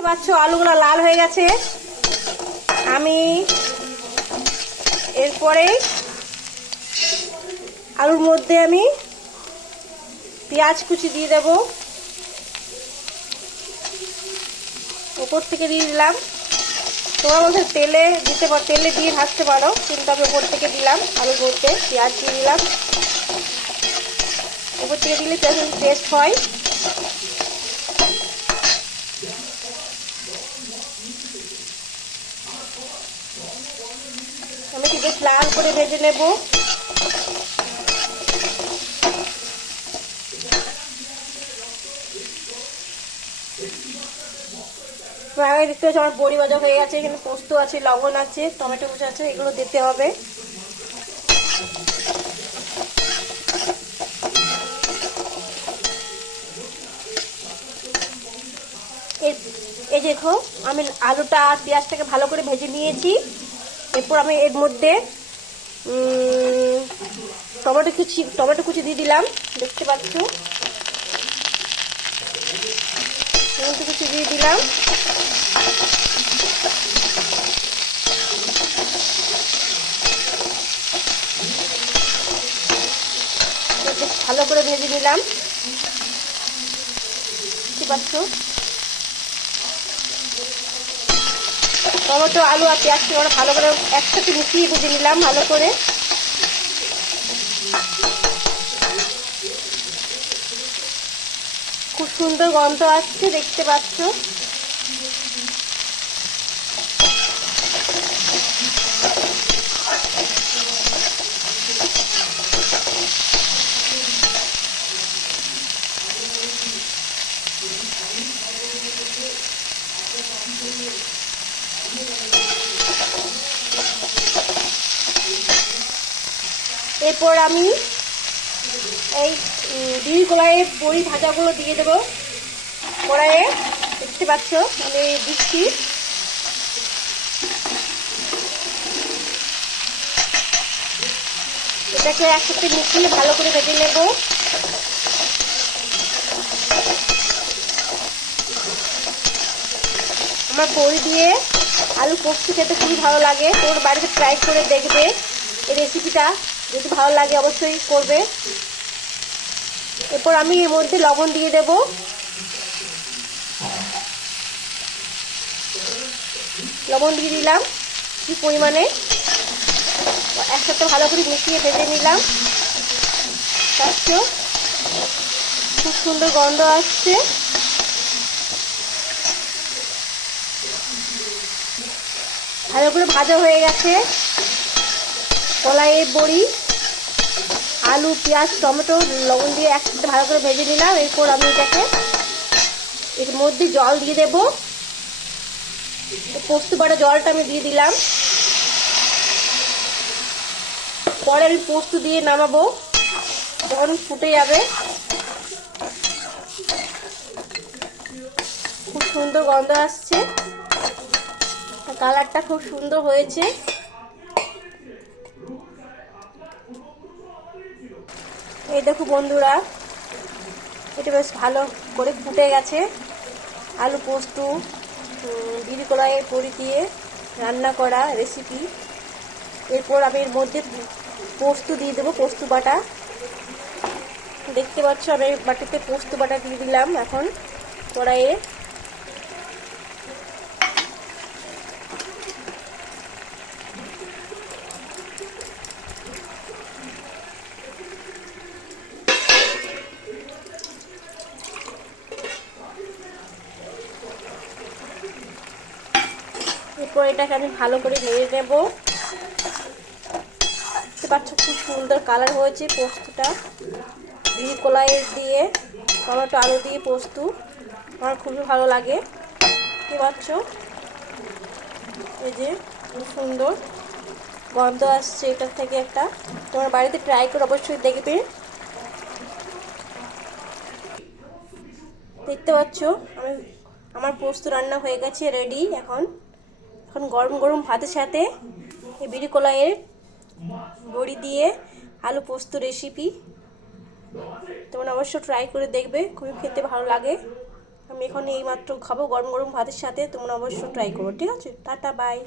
দেখতে পাচ্ছ আলুগুলো লাল হয়ে গেছে। আমি এরপরে আলুর মধ্যে আমি পেঁয়াজ কুচি দিয়ে দেব, উপর থেকে দিয়ে দিলাম। তোমরা বলতে তেলে দিতে পারো, তেলে দিয়ে ভাজতে পারো, কিন্তু আমি উপর থেকে দিলাম। আলুর মধ্যে পেঁয়াজ দিয়ে দিলাম, উপর থেকে দিলে পেঁয়াজ টেস্ট হয়। আমি একটু বেশ লাল করে ভেজে নেব। আগে দেখতে পাচ্ছি আমার বড়ি ভাজা হয়ে গেছে। এখানে পোস্ত আছে, লবণ আছে, টমেটো কুচি আছে, এগুলো দিতে হবে। এই দেখো আমি আলুটা আর পেঁয়াজটাকে ভালো করে ভেজে নিয়েছি। এরপর আমি এর মধ্যে টমেটো কুচি দিয়ে দিলাম, দেখতে পাচ্ছ। টমেটো কুচি দিয়ে দিলাম। ভালো করে ভেজে নিলাম, দেখতে পাচ্ছ। টমেটো, আলু আর পেঁয়াজকে আমরা ভালো করে একসাথে মিশিয়ে ভেজে নিলাম ভালো করে। খুব সুন্দর গন্ধ আসছে, দেখতে পাচ্ছ। এরপর আমি এই দুই কড়াইয়ে বড়ি ভাজাগুলো দিয়ে দেবো কড়াইয়ে, দেখতে পাচ্ছ আমি দিচ্ছি। এটাকে একসাথে মিশিয়ে ভালো করে ভেজে নেব। আমার বড়ি দিয়ে আলু পোস্ত খেতে খুবই ভালো লাগে। তোমরা বাড়িতে ট্রাই করে দেখবে এই রেসিপিটা, যদি ভালো লাগে অবশ্যই করবে। এরপর আমি এর মধ্যে লবণ দিয়ে দেব, লবণ দিয়ে দিলাম কি পরিমাণে। একসাথে ভালো করে মিশিয়ে ভেজে নিলাম। খুব সুন্দর গন্ধ আসছে। ভালো করে ভাজা হয়ে গেছে কলাইয়ের বড়ি, আলু, পেঁয়াজ, টমেটো, লবণ দিয়ে একসাথে ভালো করে ভেজে নিলাম। এরপর আমি এটাকে এর মধ্যে জল দিয়ে দেব। পোস্ত বাটা জলটা আমি দিয়ে দিলাম। পরে আমি পোস্ত দিয়ে নামাবো যখন ফুটে যাবে। খুব সুন্দর গন্ধ আসছে, কালারটা খুব সুন্দর হয়েছে। এই দেখো বন্ধুরা, এটা বেশ ভালো করে ফুটে গেছে। আলু পোস্ত বিড়ি কড়াইয়ে বড়ি দিয়ে রান্না করা রেসিপি। এরপর আমি এর মধ্যে পোস্ত দিয়ে দেবো, পোস্ত বাটা। দেখতে পাচ্ছ আমি বাটিতে পোস্ত বাটা দিয়ে দিলাম এখন কড়াইয়ে। এরপর এটাকে আমি ভালো করে নেড়ে নেব। দেখতে পাচ্ছ খুব সুন্দর কালার হয়েছে পোস্তটা। বিড়ি কলাই দিয়ে টমেটো আলু দিয়ে পোস্ত আমার খুবই ভালো লাগে। দেখতে পাচ্ছ এই যে খুব সুন্দর গন্ধ আসছে এটা থেকে একটা। তোমার বাড়িতে ট্রাই করে অবশ্যই দেখবে। দেখতে পাচ্ছ আমার পোস্ত রান্না হয়ে গেছে, রেডি। এখন গরম গরম ভাতের সাথে এই বিড়ি কলাইয়ের বড়ি দিয়ে আলু পোস্ত রেসিপি তোমরা অবশ্যই ট্রাই করে দেখবে, খুবই খেতে ভালো লাগে। আমি আমি এখন এইমাত্র খাবো গরম গরম ভাতের সাথে। তোমরা অবশ্যই ট্রাই করো, ঠিক আছে? Tata, by.